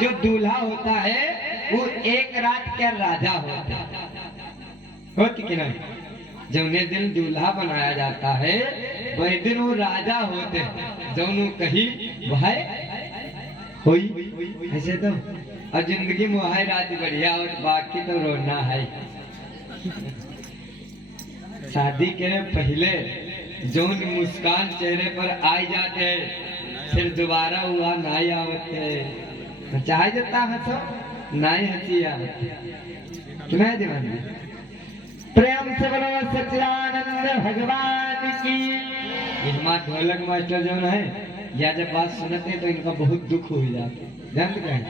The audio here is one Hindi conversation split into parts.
जो दूल्हा होता है वो एक रात क्या राजा होता है, होती कि नहीं? जौने दिन दूल्हा बनाया जाता है वही दिन वो राजा होते हैं, जौनू कही भाई हुई ऐसे तो। और जिंदगी में वही रात बढ़िया और बाकी तो रोना है। शादी के पहले जौन मुस्कान चेहरे पर आई जाते हैं फिर दोबारा हुआ नहीं आवते, चाहे जता हंसो नहीं हंसी आवते। नहीं दीवानी प्रेम से बोलो सच्चिदानंद भगवान की। हमारे ढोलक मास्टर जो है या जब बात सुनते हैं तो इनका बहुत दुख हो जाता है, जानते हैं?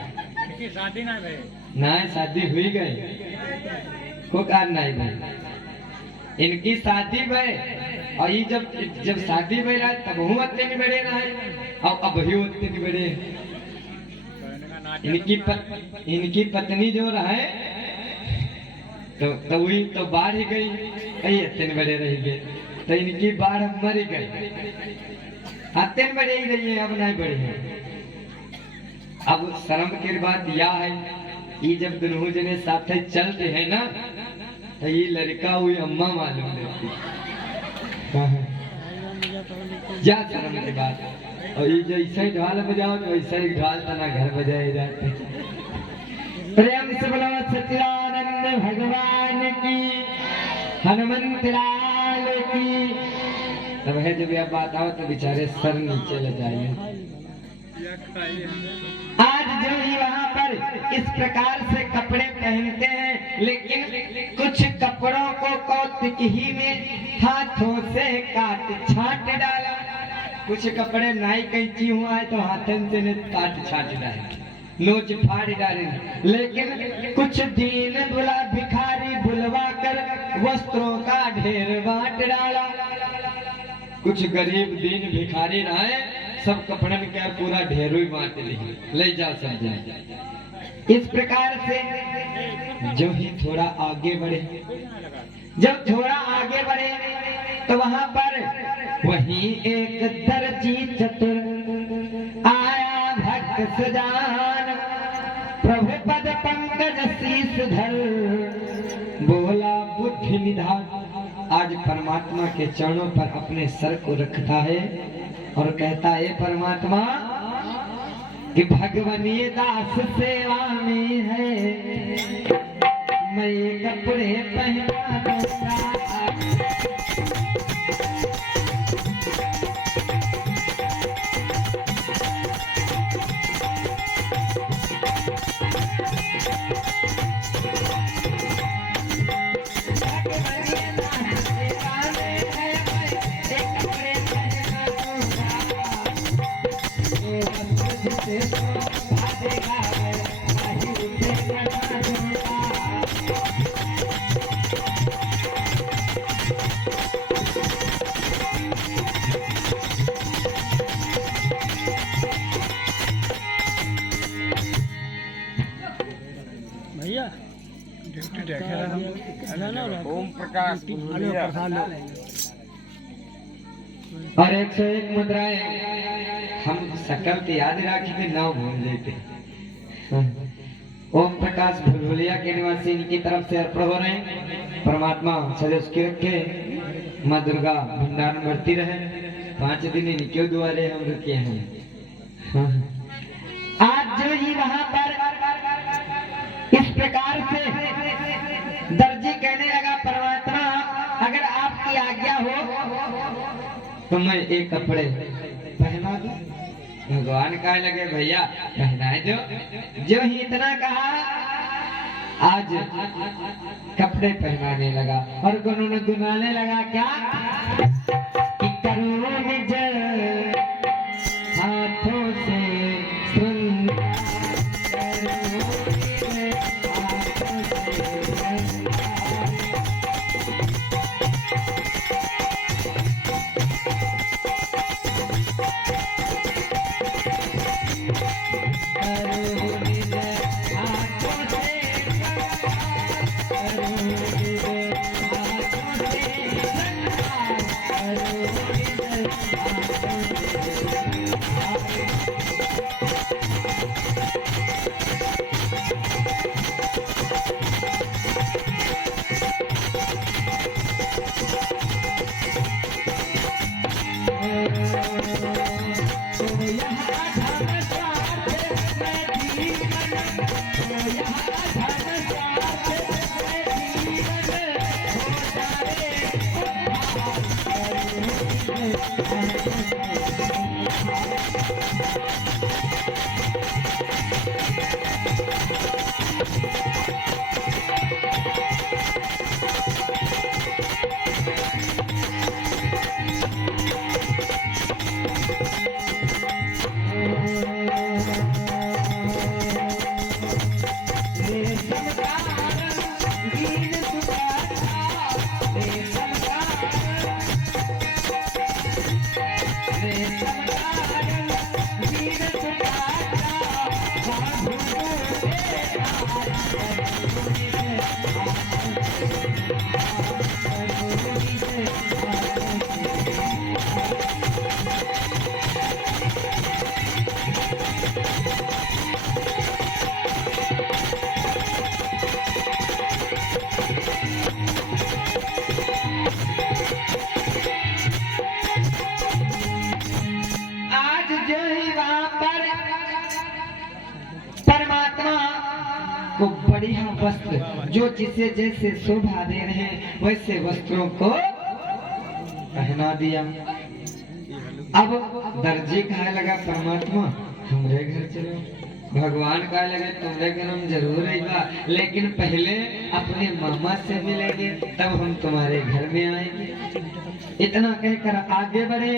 शादी ना भई ना शादी हुई गई को कारण नहीं भाई, इनकी शादी भई और ये जब शादी भई रहा तब हूँ अत्ते नहीं बड़े ना है और अब ही अत्ते नहीं बड़े। इनकी पत्नी जो रहे तो वही तो बाढ़ ही गई, अत्ते बड़े रह गए तो इनकी बाढ़ मर गई, अत्ते बड़े ही रही है अब नहीं बड़े हैं। अब शर्म की बात यह है ये जब दोनों जने साथ चलते हैं ना तो ये लड़का हुई अम्मा मालूम देती क्या शर्म की बात। और ये जैसे ही ढाल बजाओ तो वैसे ही ढाल तना घर बजाए जाते। प्रेम से बोलो सच्चिदानंद भगवान की, हनुमंत लाल की। तब है जब यह बात आओ तो बेचारे सर नीचे ले जाइए। आज जो ही वहाँ पर इस प्रकार से कपड़े पहनते हैं, लेकिन कुछ कपड़ों को कौतुक ही में हाथों से काट छाट डाला। कुछ कपड़े नाई कैंची हुआ है तो हाथों से ने काट छाट डाले, नोच फाड़ डाले। लेकिन कुछ दीन बुला भिखारी बुलवा कर वस्त्रों का ढेर बांट डाला। कुछ गरीब दीन भिखारी रहे सब कपड़न का पूरा ढेर ही बांट ले जा सब जाए। इस प्रकार से जो ही थोड़ा आगे बढ़े, जब थोड़ा आगे बढ़े तो वहां पर वही एक दर्जी चतुर आया भक्त सजान, प्रभु पद पंकज शीस धर बोला बुद्धि निधान। आज परमात्मा के चरणों पर अपने सर को रखता है और कहता है परमात्मा कि भगवानी दास सेवा में है, मैं कपड़े पहना दूंगा। भैया ओम प्रकाश और 101 मुद्राएं हम सकल के याद रखी थे नाव भूल लेते। ओम प्रकाश भुलभुलिया के निवासी इनकी तरफ से अर्पण हो रहे हैं। परमात्मा सदैव के रखे, माँ दुर्गा भंडार बढ़ती रहे। 5 दिन इनके द्वारे हम रुके हैं। आज जो ही वहां पर इस प्रकार से दर्जी कहने लगा परमात्मा अगर आपकी आज्ञा हो तो मैं एक कपड़े पहना दूं। भगवान कहे लगे भैया पहनाए दो। जो ही इतना कहा आज कपड़े पहनाने लगा और गुनगुनाने लगा क्या कि करो निज हाथों से आज जो ही वहां पर परमात्मा को बढ़िया वस्त्र, जो जिसे जैसे शोभा दे रहे हैं वैसे वस्त्रों को पहना दिया। अब दर्जी कहा लगा परमात्मा हमरे घर चलो, भगवान कहा लगे तुम्हारे घर हम जरूर आएगा, लेकिन पहले अपने मामा से मिलेंगे तब हम तुम्हारे घर में आएंगे। इतना कहकर आगे बढ़े।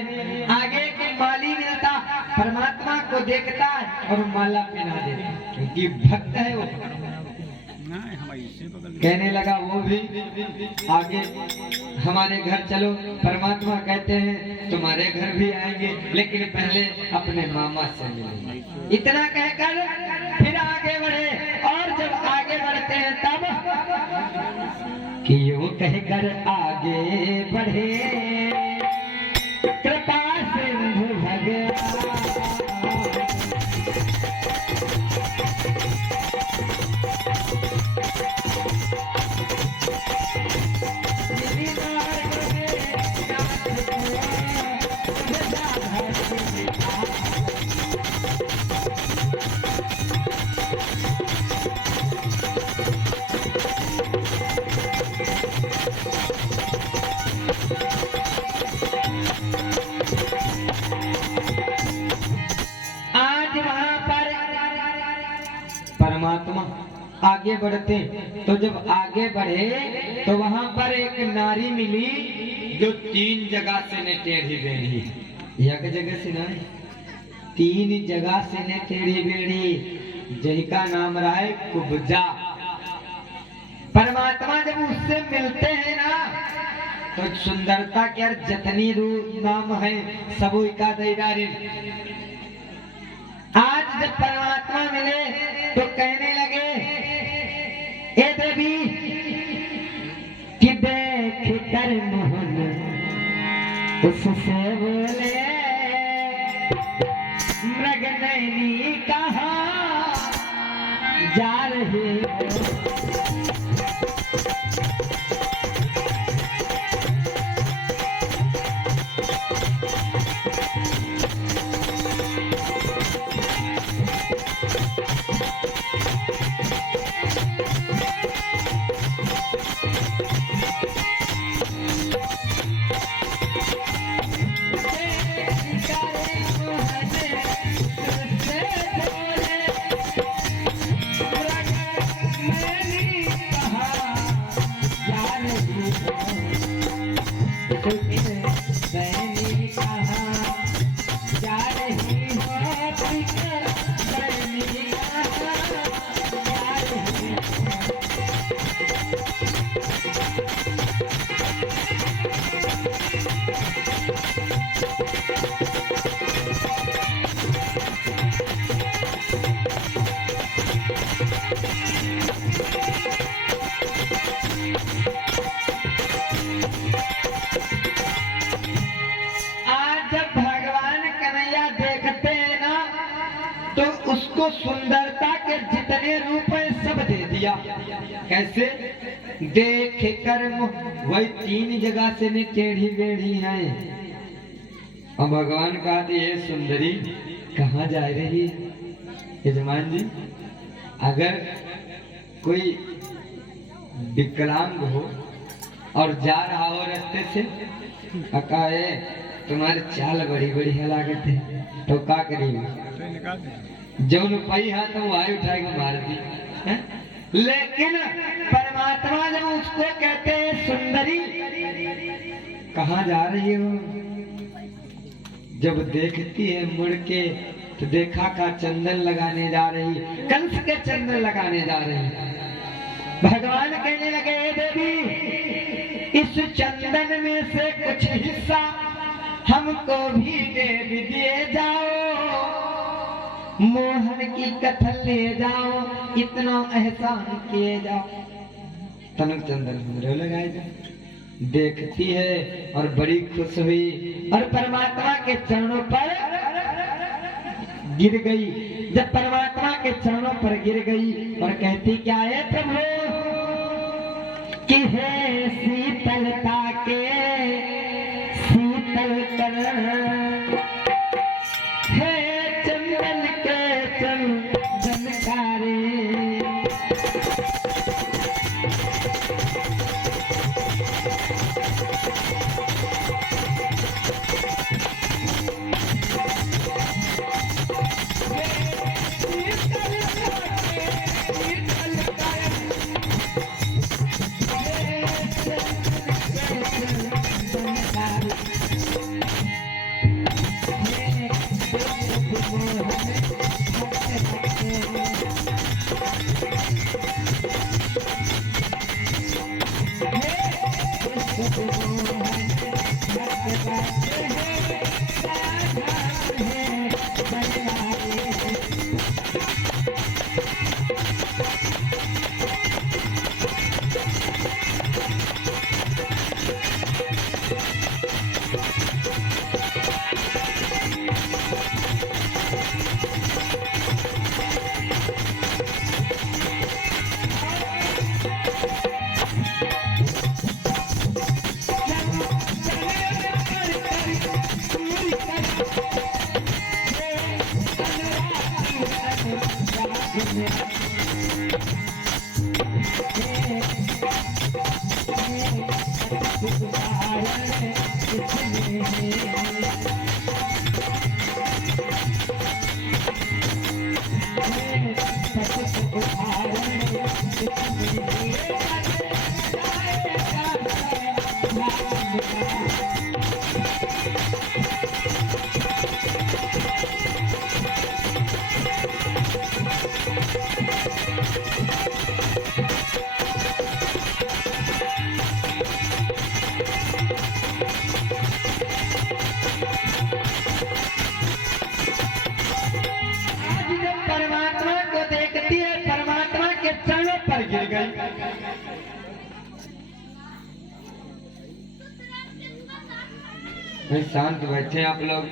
आगे के माली मिलता, परमात्मा को देखता और माला पहना देता, क्योंकि भक्त है वो। कहने लगा वो भी आगे हमारे घर चलो, परमात्मा कहते हैं तुम्हारे घर भी आएंगे, लेकिन पहले अपने मामा से मिलेंगे। इतना कहकर फिर आगे बढ़े, और जब आगे बढ़ते हैं तब कि यूं कहकर आगे बढ़े कृपा सिंधु भगवान। परमात्मा आगे बढ़ते, तो जब आगे बढ़े तो वहां पर एक नारी मिली जो 3 जगह से ने टेढ़ी बेढ़ी, एक जगह से नहीं 3 जगह से ने टेढ़ी बेढ़ी, जिनका नाम रहा है कुब्जा। परमात्मा जब उससे मिलते हैं ना तो सुंदरता के जितनी रूप नाम है सब का दैदारी। आज जब परमात्मा मिले तो कहने लगे ए देवी कि देख कर मोहन उससे बोले मृग नैनी कहाँ जा रही हो। उसको सुंदरता के जितने रूप है सब दे दिया। कैसे? देख कर वही 3 जगह से ने टेढ़ी बेढ़ी है। और भगवान कहा ये सुंदरी कहाँ जा रही है? यजमान जी, अगर कोई विकलांग हो और जा रहा हो रास्ते से, कहे तुम्हारी चाल बड़ी बढ़िया लागत है, तो का करिए? जौन पई है तो वायु उठाएगा मार दी है? लेकिन परमात्मा जब उसको कहते हैं सुंदरी कहाँ जा रही हो, जब देखती है मुड़ के तो देखा का चंदन लगाने जा रही, कंस के चंदन लगाने जा रही। भगवान कहने लगे देवी इस चंदन में से कुछ हिस्सा हमको भी दे दिए जाओ। मोहन की कथन ले जाओ, इतना एहसान किए जाओ। तनक चंदन हमरे लगाए जाए। देखती है और बड़ी खुश हुई और परमात्मा के चरणों पर गिर गई। जब परमात्मा के चरणों पर गिर गई और कहती क्या है प्रभु कि हे शीतलता के शीतल कर, हे चंदन के चंदनकारे, गिर गई। शांत बैठे आप लोग,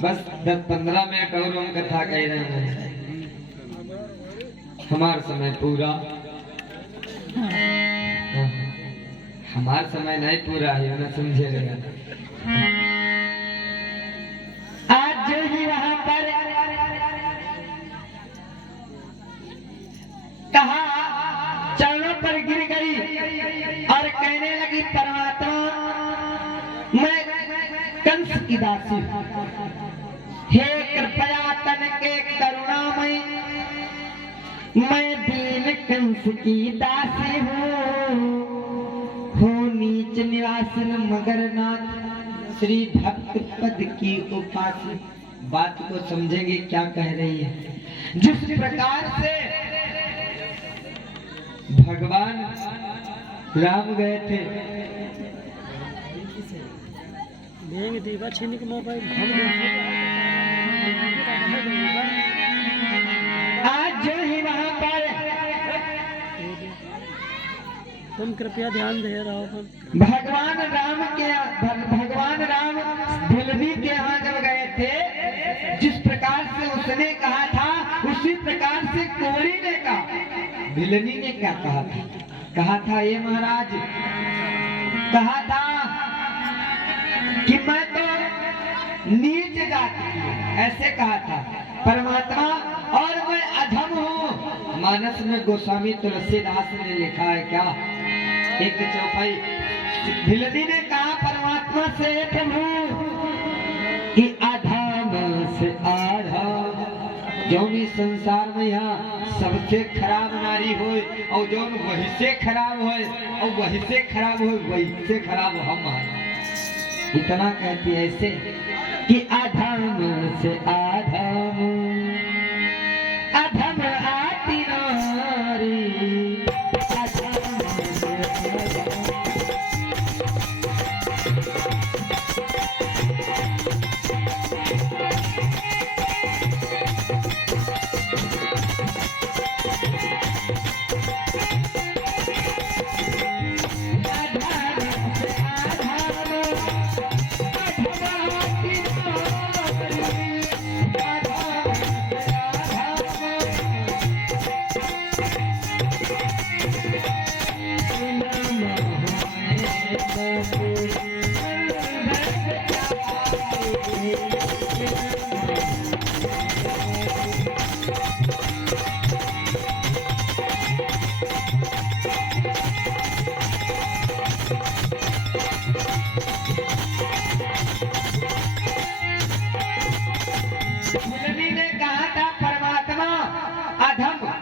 बस 10-15 मिनट और हम कथा कह रहे हैं। हमारा समय पूरा, हमारा समय नहीं पूरा है ना, समझे रहेगा। आज जो ही वहां पर कहा, चरणों पर गिर गई और कहने लगी परमात्मा मैं कंस की दासी हूं, हे कृपया तन के करुणामय, मैं दीन कंस की दासी हूँ, हो नीच निवासन मगर नाथ, श्री भक्त पद की उपासी। बात को समझेंगे क्या कह रही है। जिस प्रकार से भगवान राम गए थे, आज जो ही वहां पर तुम कृपया ध्यान दे रहा हो। भगवान राम भिलनी के यहाँ जब गए थे, जिस प्रकार से उसने कहा था उसी प्रकार से कोरी ने कहा। भिलनी ने क्या कहा था? कहा था ये महाराज, कहा था कि मैं तो नीच जाति हूं, ऐसे कहा था परमात्मा, और मैं अधम हूँ। मानस में गोस्वामी तुलसीदास ने लिखा है क्या, एक चौपाई, भिलनी ने कहा परमात्मा से प्रभु कि अधम से आधम, जौनी संसार में यहाँ सबसे खराब नारी हो और जौन वही से खराब हो और वही से खराब हो वही से खराब हम, इतना कहती है ऐसे कि अधम से आधम, अधम आती नारी, अधम से आधम।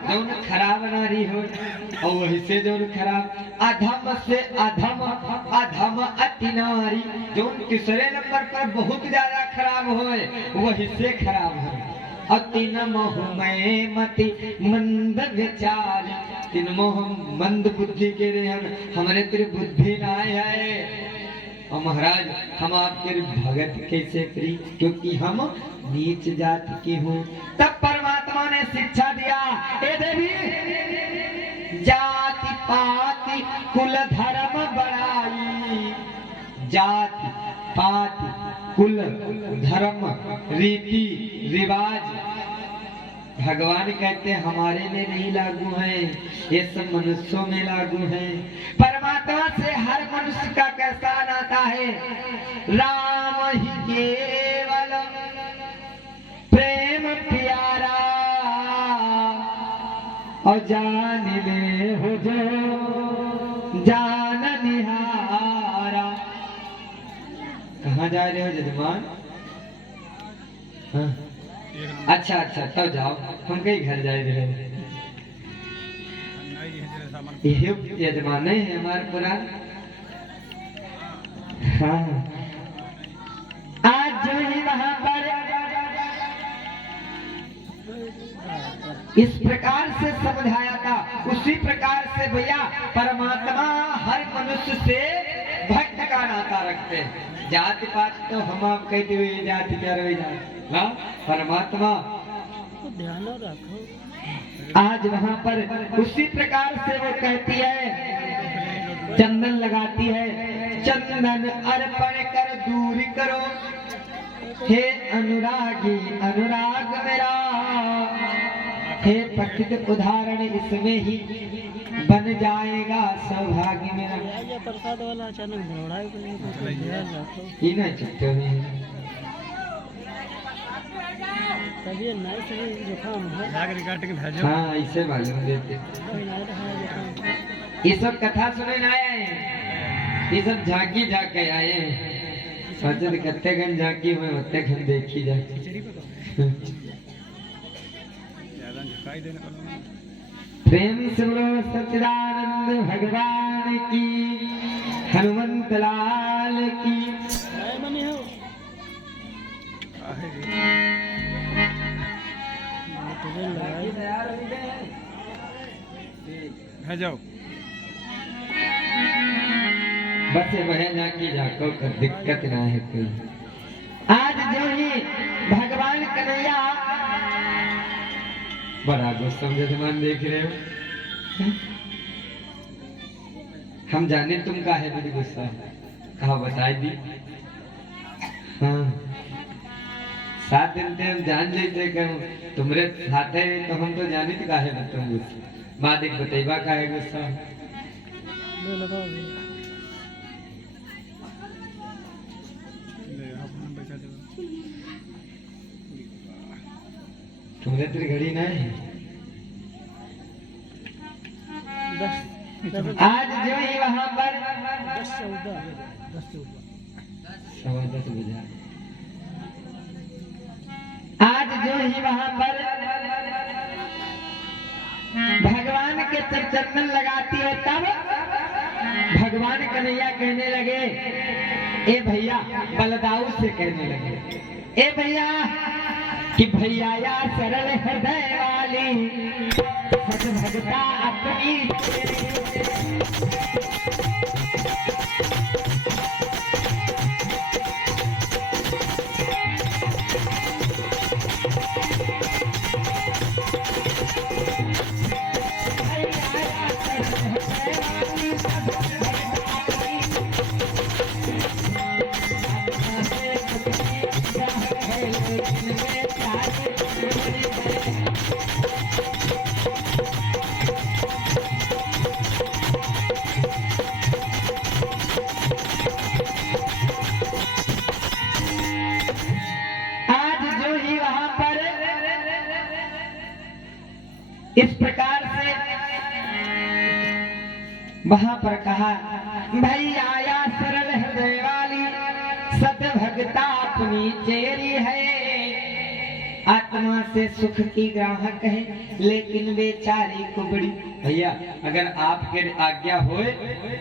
जौन खराब नारी हो और वही से जौन खराब अधम से अधम अधम अति नारी जौन तीसरे नंबर पर बहुत ज्यादा खराब होए वही से खराब हो। अति न मोह में मति मंद विचार तीन मोह मंद बुद्धि के रहन हमरे तेरे बुद्धि ना है। और महाराज हम आपके भगत कैसे करी क्योंकि हम नीच जाति के हूँ। तब परमात्मा ने शिक्षा दिया ए देवी जाति पाति कुल धर्म बड़ाई जाति पाति कुल धर्म रीति रिवाज भगवान कहते हमारे में नहीं लागू है ये सब मनुष्यों में लागू है। परमात्मा से हर मनुष्य का कैसा नाता है राम ही केवल प्रेम प्यारा और जान में हो जो जान निहारा। कहाँ जा रहे हो जजमान? हाँ अच्छा अच्छा तब तो जाओ हम कहीं घर जा रहे हैं। ये यजमान है हमारे पुरान। हाँ आज जो ही वहां पर इस प्रकार से समझाया था उसी प्रकार से भैया परमात्मा हर मनुष्य से भक्त का नाता रखते हैं। जाति पात तो हम आप कहते हुए जाति क्या रही जाती हाँ परमात्मा तो ध्यान रखो। आज वहाँ पर उसी प्रकार से वो कहती है चंदन लगाती है चंदन अर्पण कर दूर करो हे अनुरागी अनुराग मेरा हे पतित उदाहरण इसमें ही बन जाएगा सौभाग्य मेरा। ये प्रसाद वाला अचानक दौड़ा तो ध्यान रखो। ये नहीं चुपते हुए तभी नहीं सही जुकाम है जाकर काट के भेजो। हाँ ऐसे मालूम देते ये सब कथा सुने ना आए हैं ये सब झांकी जाके आए हैं सोचते कत्ते घन झांकी हुए उतने घन देखी जाए। प्रेम से बोलो सच्चिदानंद भगवान की हनुमंत लाल की। मनी हो जाओ बस वह जाके जाको कर दिक्कत ना है कोई। आज जो ही भगवान कन्हैया बड़ा गुस्सा जजमान देख रहे हो हम जाने तुम का है बड़ी गुस्सा कहा बता दी। हाँ 7 दिन से हम जान लेते कि तुम्हारे साथ है तो हम तो जाने तो का है तुम गुस्सा बाद एक बतेबा का है गुस्सा तुम्हारे तेरी घड़ी ना है। आज जो ही वहाँ पर 10:14 बजा आज जो ही वहाँ पर भगवान के चंदन लगाती है तब भगवान कन्हैया कहने लगे ए भैया बलदाऊ से कहने लगे ए भैया कि भैया या सरल हृदय वाली सत भगता अपनी इस प्रकार से वहां पर कहा भैया या सरल हृदय वाली सत भगता अपनी चेरी है आत्मा से सुख की ग्राहक है, लेकिन बेचारी कुबड़ी। भैया अगर आपके आज्ञा होए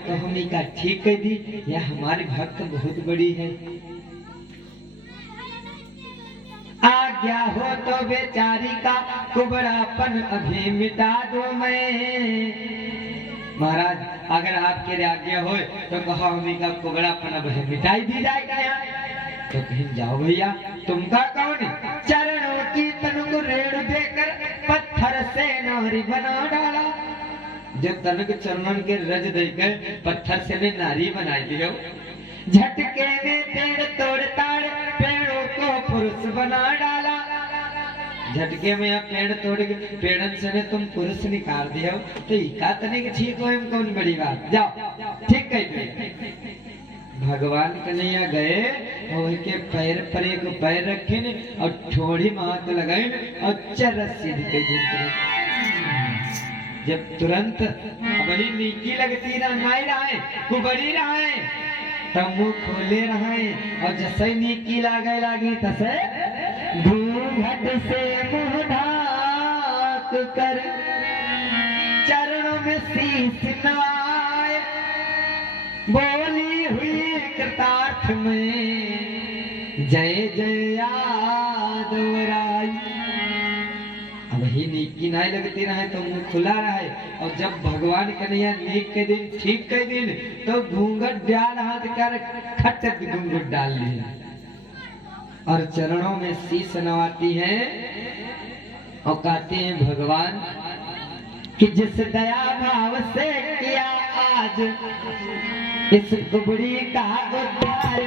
तो हम का ठीक कह दी, या हमारे भक्त बहुत बड़ी है। आज्ञा हो तो बेचारी का कुबड़ापन अभी मिटा दो मैं। महाराज अगर आपके आज्ञा हो तो कहो हमी का कुबड़ापन अब मिटाई दी जाएगा यहाँ। तो कहीं जाओ भैया, तुमका कौन चरणों की तन को रेड़ देकर पत्थर से नारी बना डाला। जब तनक चरणन के रज देकर पत्थर से भी नारी बनाई दियो। झटके में पेड़ तोड़ ताड़ पेड़ों को पुरुष बना डाला। झटके में या पेड़ तोड़ के पेड़न से में तुम पुरुष निकाल दियो, तो इका तने के ठीक हो कौन बड़ी बात। जाओ ठीक कह भगवान कन्हैया गए और के पैर पर एक पैर रखे ने और ठोड़ी माथ लगाए और चरस सीधी के जब तुरंत बड़ी नीकी लगती नहीं रहे कुबड़ी रहे तब मुंह खोले रहे और जैसे नीकी लागी तसे घूंघट से मुंह ढाक कर चरणों में शीश नवाए बोली हुई कृतार्थ में जय जय यादव राय। अब ही नीकी नहीं लगती रहे तो मुंह खुला रहे, और जब भगवान कन्हैया नीक के दिन ठीक के दिन तो घूंघट डाल हाथ कर खट घूंघट डाल लिया और चरणों में शीश नवाती है और कहते हैं भगवान कि जिस दया भाव से किया आज इस कुबड़ी का उद्धार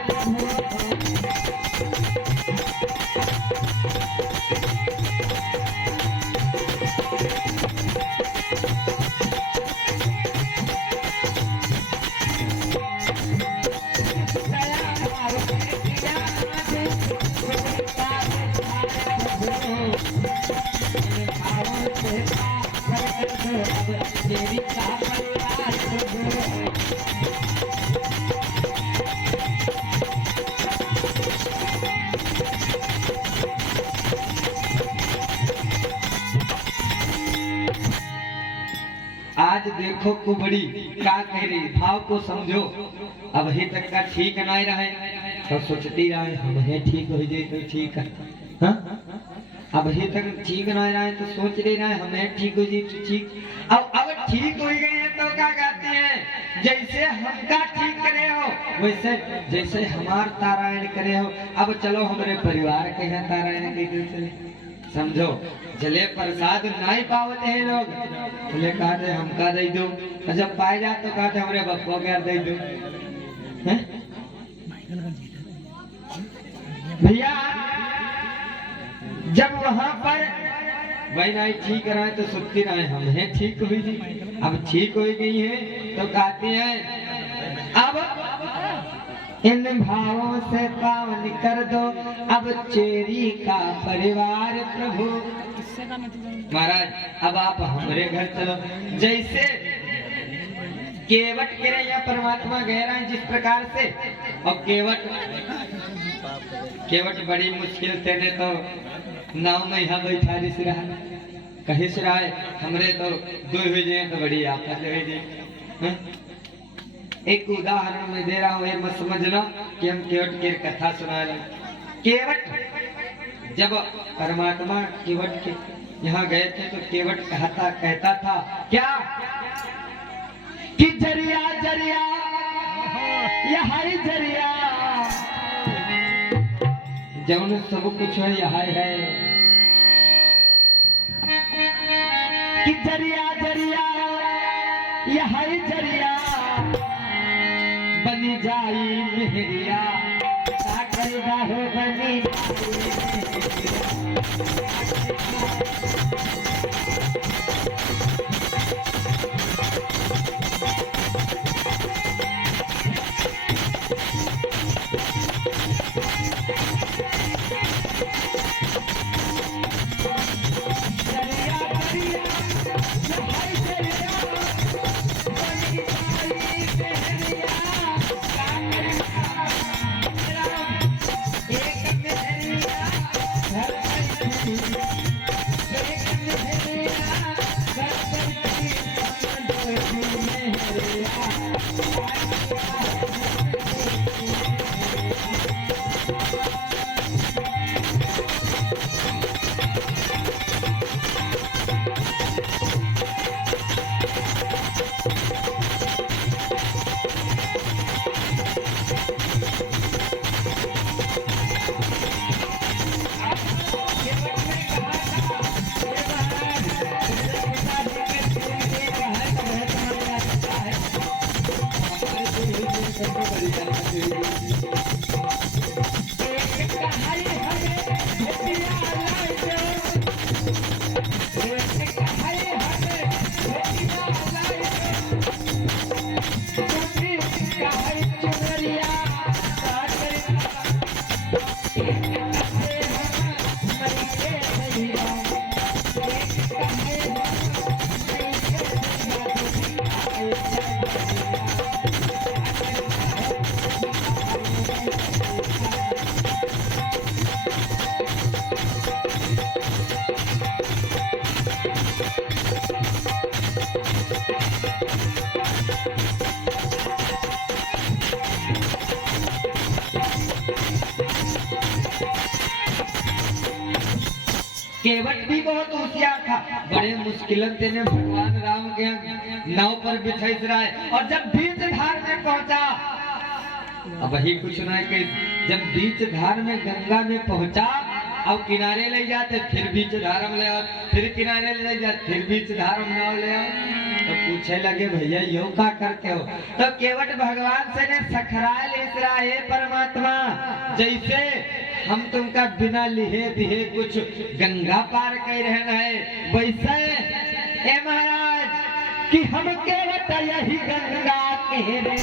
आज देखो कुबड़ी क्या कह रही, भाव को समझो। अब ही तक का ठीक नहीं रहे तो सोचती रहे हम है ठीक हो जाए तो ठीक है। हाँ? अब ही तक ठीक नहीं रहे तो सोच रही रहे हमें ठीक हो जाए तो ठीक। अब ठीक हो गए हैं तो क्या कहते हैं जैसे हमका ठीक करे हो वैसे जैसे हमार तारायण करे हो। अब चलो हमारे परिवार के यहाँ तारायण के समझो जले प्रसाद नहीं पावते हैं लोग, बोले कहते हमका दे दो, जब पाए जा तो कहते हमारे बप्पो के दे दो। भैया जब वहां पर वही नहीं ठीक रहे तो सुनती रहे हम है ठीक हुई थी। अब ठीक हो गई है तो कहते हैं अब इन भावों से पावन कर दो अब चेरी का परिवार प्रभु। महाराज अब आप हमारे घर चलो। जैसे केवट के यहाँ परमात्मा गह रहे हैं जिस प्रकार से, और केवट बड़ी मुश्किल से ने तो नाव में यहाँ बैठा रहा कहीं से रहा है हमरे तो दो हुई जाए तो बड़ी आफत हुई जाए। एक उदाहरण मैं दे रहा हूँ, मत समझना कि हम केवट की कथा सुना रहे। केवट जब परमात्मा केवट के यहाँ गए थे तो केवट कहता था क्या कि जरिया जरिया यहाँ जरिया जौन सब कुछ है यहाँ है कि जरिया जरिया यहाँ जरिया बनी जाई मेहरिया हो बनी केवट भी बहुत होशियार था। बड़े मुश्किल ने भगवान राम के नाव पर बिठाई रहा है और जब बीच धार में पहुंचा, अब वही कुछ ना कि जब बीच धार में गंगा में पहुंचा, अब किनारे ले जाते फिर बीच धार में ले आओ, फिर किनारे ले जाते फिर बीच धार में नाव ले आओ। तो पूछे लगे भैया यो का करते हो? तो केवट भगवान से ने सखराए ले रहा है परमात्मा, जैसे हम तुमका बिना लिहे दिहे कुछ गंगा पार कर रहना है, वैसे ए महाराज कि हम केवट यही गंगा के रे।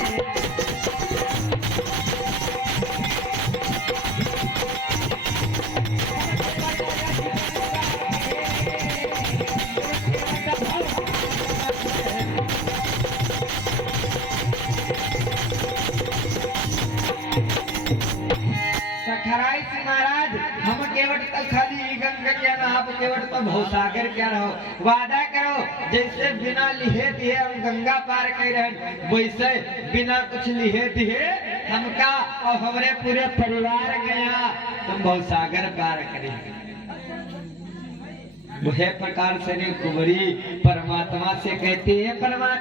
सखराई से महाराज हम केवट तो खाली गंगा क्या ना, आप केवट तो भवसागर क्या रहो। वादा करो जैसे बिना लिहे दिए हम गंगा पार कर रहे, वैसे बिना कुछ लिहे दिए हमका और हमारे पूरे परिवार गया तुम भवसागर पार करेंगे। वह प्रकार से कुंवरी परमात्मा से कहती है, परमात्मा